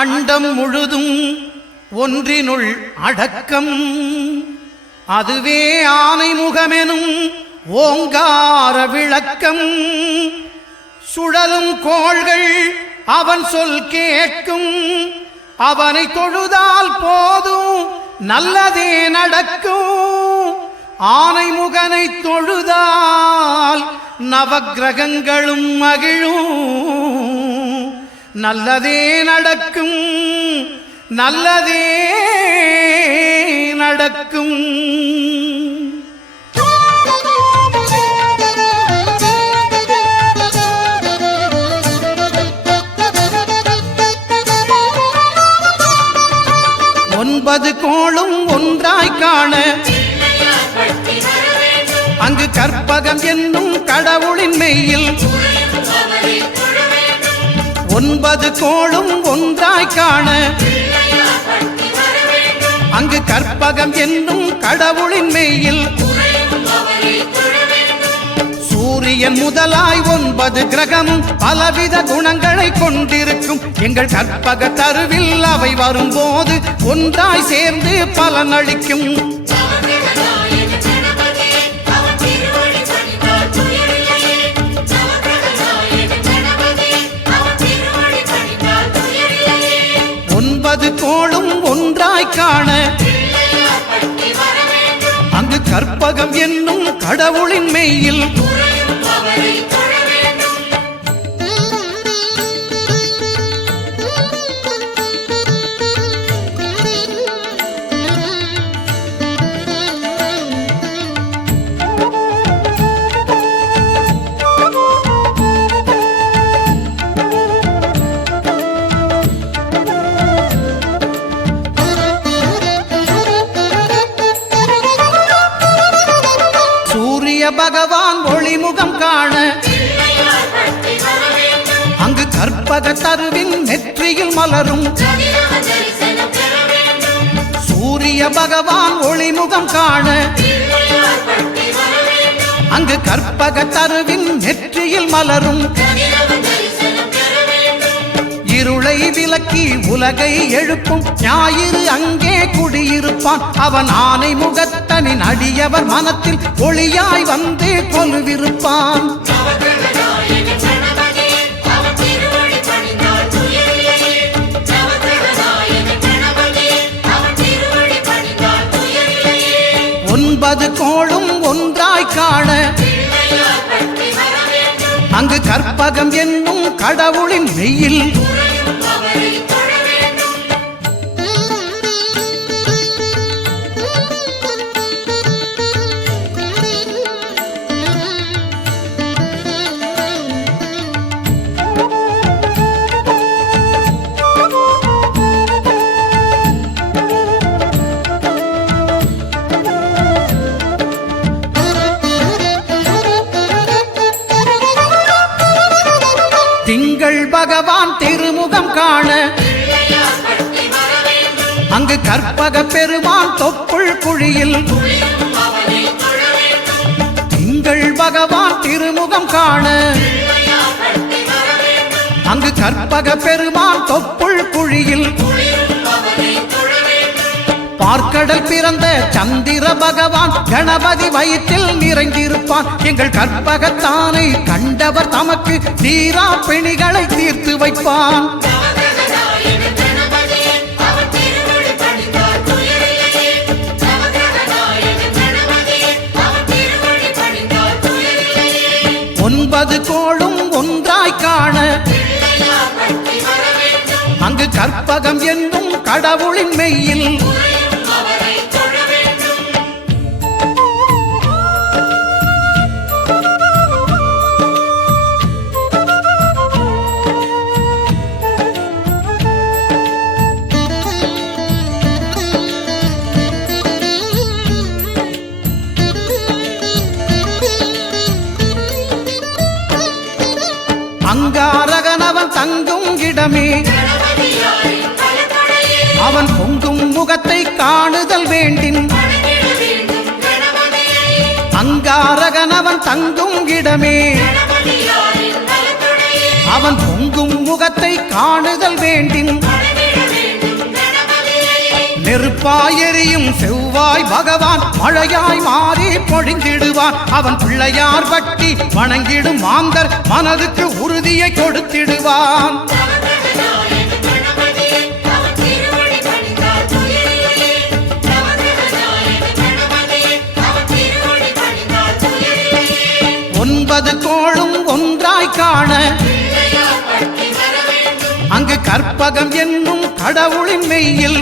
அண்டம் முழுதும் ஒன்றினுள் அடக்கம். அதுவே ஆனை முகமெனும் ஓங்கார விளக்கம். சுழலும் கோள்கள் அவன் சொல் கேட்கும். அவனை தொழுதால் போதும் நல்லதே நடக்கும். ஆனை முகனை தொழுதால் நவக்கிரகங்களும் மகிழும். நல்லதே நடக்கும், நல்லதே நடக்கும். ஒன்பது கோளும் ஒன்றாய் காண அங்கு கற்பகம் என்னும் கடவுளின் மெய்யில். ஒன்பது கோளும் ஒன்றாய் காண அங்கு கற்பகம் என்னும் கடவுளின் மெய்யில். சூரியன் முதலாய் 9 கிரகமும் பலவித குணங்களை கொண்டிருக்கும். எங்கள் கற்பக தருவில் அவை வரும்போது ஒன்றாய் சேர்ந்து பலனளிக்கும். கோளும் ஒன்றாய் காண அங்கு கற்பகம் என்னும் கடவுளின் மெய்யில். பகவான் ஒளிமுகம் காண அங்கு கற்பக தருவின் நெற்றியில் மலரும். சூரிய பகவான் ஒளிமுகம் காண அங்கு கற்பக தருவின் நெற்றியில் மலரும். இருளை விலக்கி உலகை எழுப்பும் ஞாயிறு அங்கே குடியிருப்பான். அவன் ஆனை முகத்தனின் அடியவர் மனத்தில் ஒளியாய் வந்து கொலுவிருப்பான். ஒன்பது கோளும் ஒன்றாய் காண அங்கு கற்பகம் என்னும் கடவுளின் மெய்யில். திங்கள் பகவான் திருமுகம் காண அங்கு கற்பக பெருமான் தொப்புள் குழியில். திங்கள் பகவான் திருமுகம் காண அங்கு கற்பக பெருமான் தொப்புள் குழியில். பார்க்கடல் பிறந்த சந்திர பகவான் கணபதி வயிற்றில் நிறைந்திருப்பான். எங்கள் கற்பகத்தானை கண்டவர் தமக்கு தீரா பிணிகளை தீர்த்து வைப்பான். ஒன்பது கோளும் ஒன்றாய் காண அங்கு கற்பகம் என்னும் கடவுளின் மெய்யில். அங்காரகனவன் தங்கும் இடமே அவன் பொங்கும் முகத்தை காணுதல் வேண்டின். அங்காரகனவன் தங்கும் இடமே அவன் பொங்கும் முகத்தை காணுதல் வேண்டின். நெருப்பாய் எரியும் செவ்வாய் பகவான் மழையாய் மாறி பொழிந்திடுவான். அவன் பிள்ளையார் பட்டி வணங்கிடும் மாந்தர் மனதுக்கு உறுதியை கொடுத்திடுவான். ஒன்பது கோளும் ஒன்றாய் காண அங்கு கற்பகம் என்னும் கடவுளின் மெய்யில்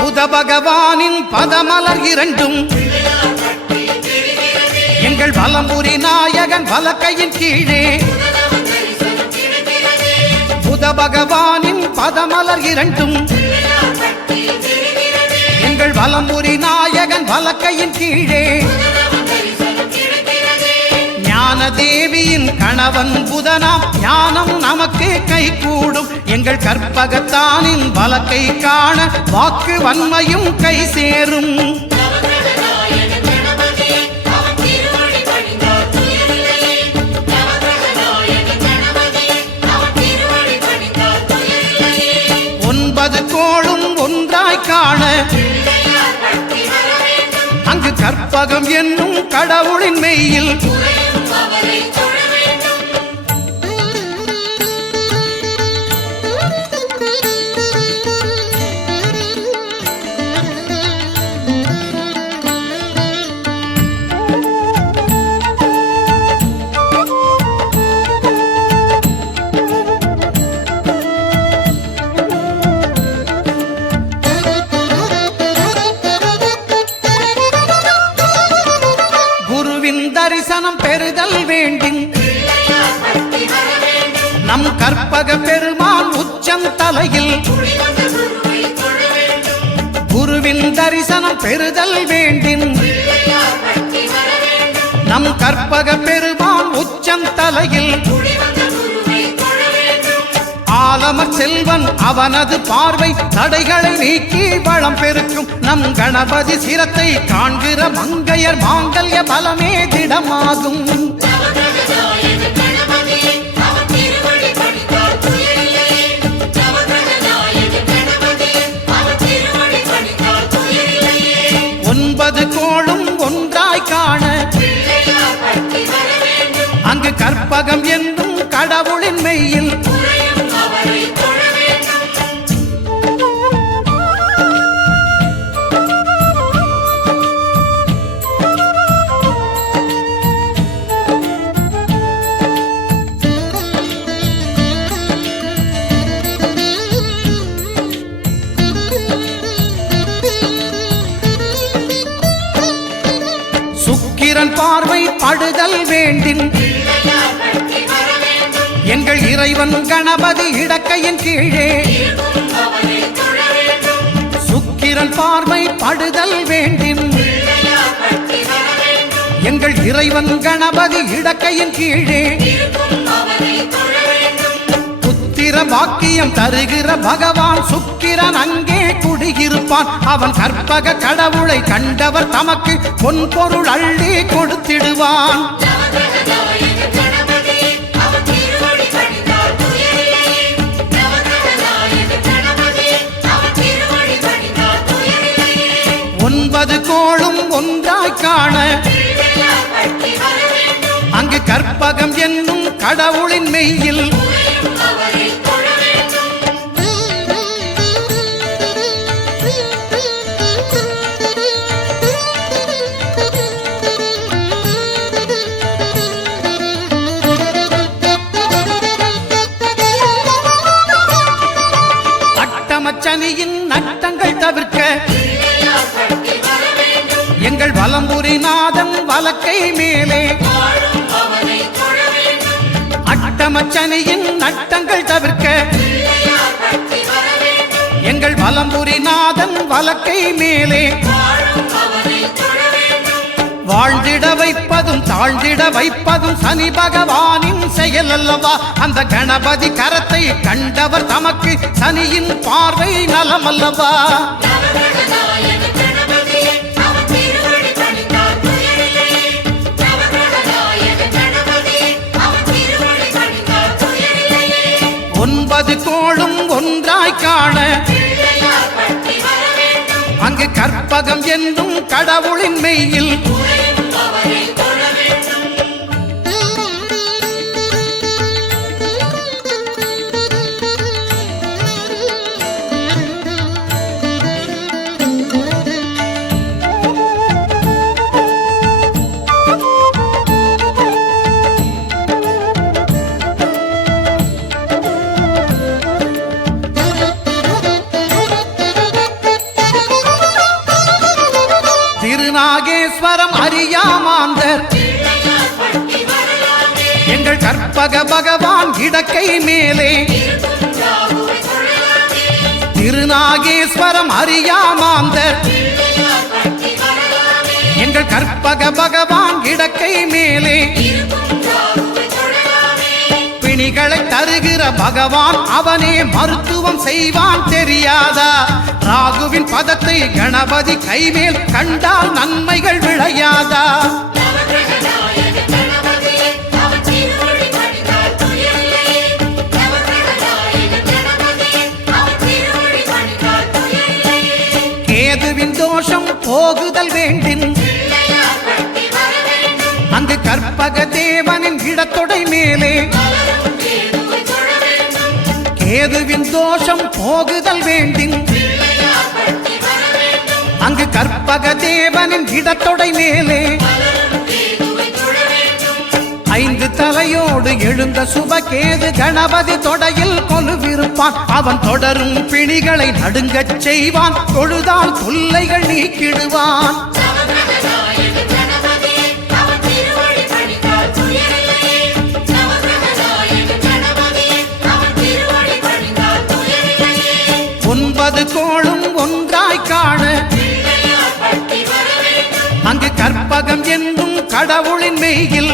புத பகவானின் பதமலர் இரண்டும் எங்கள் வலம்புரி நாயகன் வலக்கையின் கீழே புத பகவானின் பதமலர் இரண்டும் எங்கள் வலம்புரி நாயகன் வலக்கையின் கீழே ஞான தேவியின் கணவன் புதனாம் ஞானம் நமக்கு கை கூடும். எங்கள் கற்பகத்தானின் வலக்கை காண வாக்கு வன்மையும் கை சேரும். ஒன்பது கோளும் ஒன்றாய் காண அங்கு கற்பகம் என்னும் கடவுளின் மெய்யில் தரிசனம் பெறுதல் வேண்டும். நம் கற்பக பெருமான் உச்சந்தலையில் குருவின் தரிசனம் பெறுதல் வேண்டும். நம் கற்பக பெருமான் உச்சந்தலையில் ஆலமர் செல்வன் அவனது பார்வை தடைகளை நீக்கி வளம் பெருக்கும். நம் கணபதி சிரத்தை காண்கிற மங்கையர் மாங்கல்ய பலமே திடமாகும். ஒன்பது கோளும் ஒன்றாய் காண அங்கு கற்பகம் என்னும் கடவுளின் மெய்யில் சுக்கிரன் பார்வை படுதல் வேண்டின் எங்கள் இறைவன் கணபதி இடக்கையின் கீழே சுக்கிரன் பார்வை படுதல் வேண்டின் எங்கள் இறைவன் கணபதி இடக்கையின் கீழே புத்திர பாக்கியம் தருகிற பகவான் சுக்கிரன் அங்கே குடியிருப்பான். அவன் கற்பக கடவுளை கண்டவர் தமக்கு பொன் பொருள் அள்ளி கொடுத்திடுவான். ஒன்பது கோளும் ஒன்றாய் காண அங்கு கற்பகம் என்னும் கடவுளின் மெய்யில் அட்டமச்சனியின் நட்டங்கள் தவிர்க்க எங்கள் வலம்புரி நாதன் வலக்கை மேலே அட்டமச்சனியின் நட்டங்கள் தவிர்க்க எங்கள் வலம்புரி நாதன் வலக்கை மேலே வாழ்ந்திட வைப்பதும் தாழ்ந்திட வைப்பதும் சனி பகவானின் செயல் அல்லவா? அந்த கணபதி கரத்தை கண்டவர் தமக்கு சனியின் பார்வை நலமல்லவா? ஒன்பது கோளும் ஒன்றாய் காண அங்கு கற்பகம் என்னும் கடவுளின் மெய்யில் திருநாகேஸ்வரம் அறியாமாந்தர் எங்கள் கற்பக பகவான் இடக்கை மேலே திருநாகேஸ்வரம் அறியாமாந்தர் எங்கள் கற்பக பகவான் இடக்கை மேலே பிணிகளை தருகிற பகவான் அவனே மருத்துவம் செய்வான் தெரியாதா? ராகுவின் பதத்தை கணபதி கைமேல் கண்டால் நன்மைகள் விளையாதா? கேதுவின் தோஷம் போகுதல் வேண்டின் அங்கு கற்பக தேவனின் இடத்தொடை மேலே கேதுவின் தோஷம் போகுதல் வேண்டின் அங்கு கற்பக தேவனின் இடத்தொடை மேலே ஐந்து தலையோடு எழுந்த சுபகேது கணபதி தொடையில் கொலுவிருப்பான். அவன் தொடரும் பிணிகளை நடுங்கச் செய்வான். தொழுதால் தொல்லைகள் நீக்கிடுவான். ஒன்பது கோளும் ஒன்றாய் காண அங்கு கற்பகம் என்னும் கடவுளின் மெய்யில்